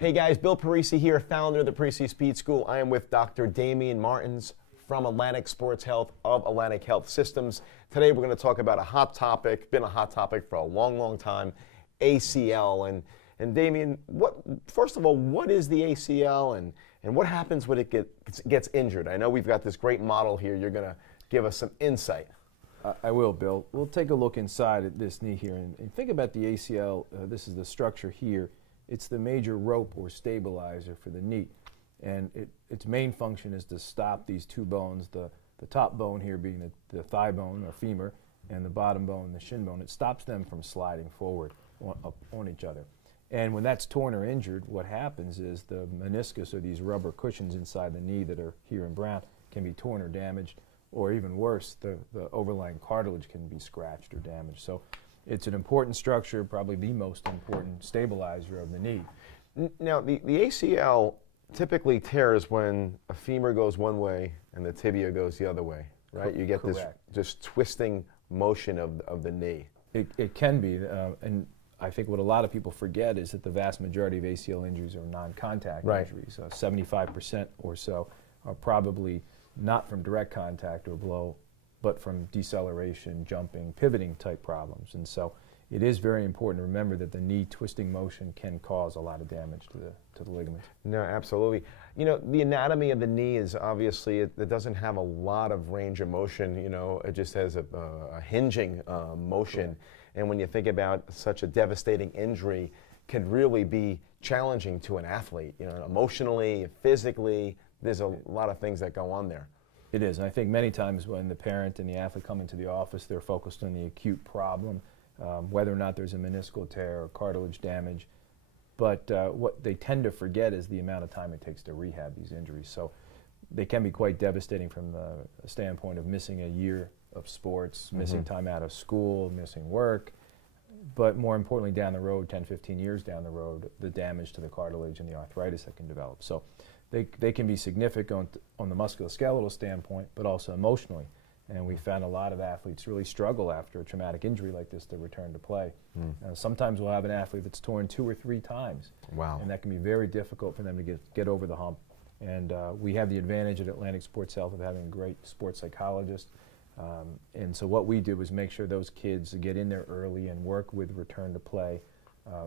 Hey guys, Bill Parisi here, founder of the Parisi Speed School. I am with Dr. Damion Martins from Atlantic Sports Health of Atlantic Health Systems. Today we're going to talk about a hot topic, been a hot topic for a long, long time, ACL. And Damion, first of all, what is the ACL and what happens when it gets injured? I know we've got this great model here. You're going to give us some insight. I will, Bill. We'll take a look inside at this knee here and think about the ACL. This is the structure here. It's the major rope or stabilizer for the knee, and its main function is to stop these two bones, the top bone here being the thigh bone or femur, and the bottom bone, the shin bone. It stops them from sliding forward on each other. And when that's torn or injured, what happens is the meniscus, or these rubber cushions inside the knee that are here in brown, can be torn or damaged, or even worse, the overlying cartilage can be scratched or damaged. So it's an important structure, probably the most important stabilizer of the knee. Now, the ACL typically tears when a femur goes one way and the tibia goes the other way, right? You get this twisting motion of the knee. It can be, and I think what a lot of people forget is that the vast majority of ACL injuries are non-contact injuries. 75% or so are probably not from direct contact or blow, but from deceleration, jumping, pivoting type problems. And so it is very important to remember that the knee twisting motion can cause a lot of damage to the ligament. No, absolutely. You know, the anatomy of the knee is obviously, it doesn't have a lot of range of motion. You know, it just has a hinging motion. Cool. And when you think about such a devastating injury, can really be challenging to an athlete. You know, emotionally, physically, there's a lot of things that go on there. It is, and I think many times when the parent and the athlete come into the office, they're focused on the acute problem, whether or not there's a meniscal tear or cartilage damage. But what they tend to forget is the amount of time it takes to rehab these injuries. So they can be quite devastating from the standpoint of missing a year of sports, missing time out of school, missing work. But more importantly, down the road, 10, 15 years down the road, the damage to the cartilage and the arthritis that can develop. So they can be significant on the musculoskeletal standpoint, but also emotionally. And we found a lot of athletes really struggle after a traumatic injury like this to return to play. Sometimes we'll have an athlete that's torn 2 or 3 times. Wow. And that can be very difficult for them to get over the hump. And we have the advantage at Atlantic Sports Health of having a great sports psychologist. And so what we do is make sure those kids get in there early and work with return to play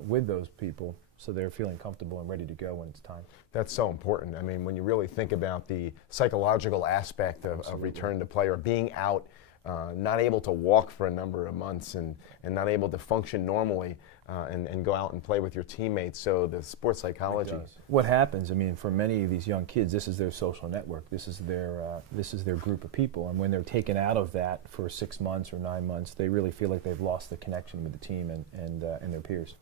with those people, so they're feeling comfortable and ready to go when it's time. That's so important. I mean, when you really think about the psychological aspect of return to play, or being out, not able to walk for a number of months and not able to function normally and go out and play with your teammates. So the sports psychology. What happens, I mean, for many of these young kids, this is their social network. This is their group of people. And when they're taken out of that for 6 months or 9 months, they really feel like they've lost the connection with the team and their peers.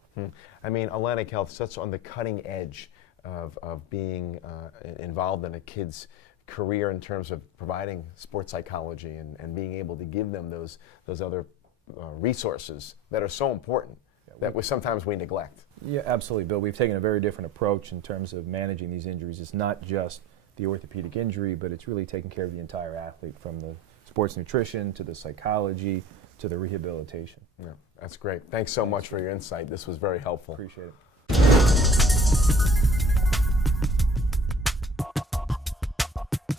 I mean, Atlantic Health, such on the cutting edge of being involved in a kid's career in terms of providing sports psychology and being able to give them those other resources that are so important that sometimes we neglect. Yeah, absolutely, Bill. We've taken a very different approach in terms of managing these injuries. It's not just the orthopedic injury, but it's really taking care of the entire athlete, from the sports nutrition to the psychology to the rehabilitation. Yeah, that's great. Thanks so much for your insight. This was very helpful. Appreciate it.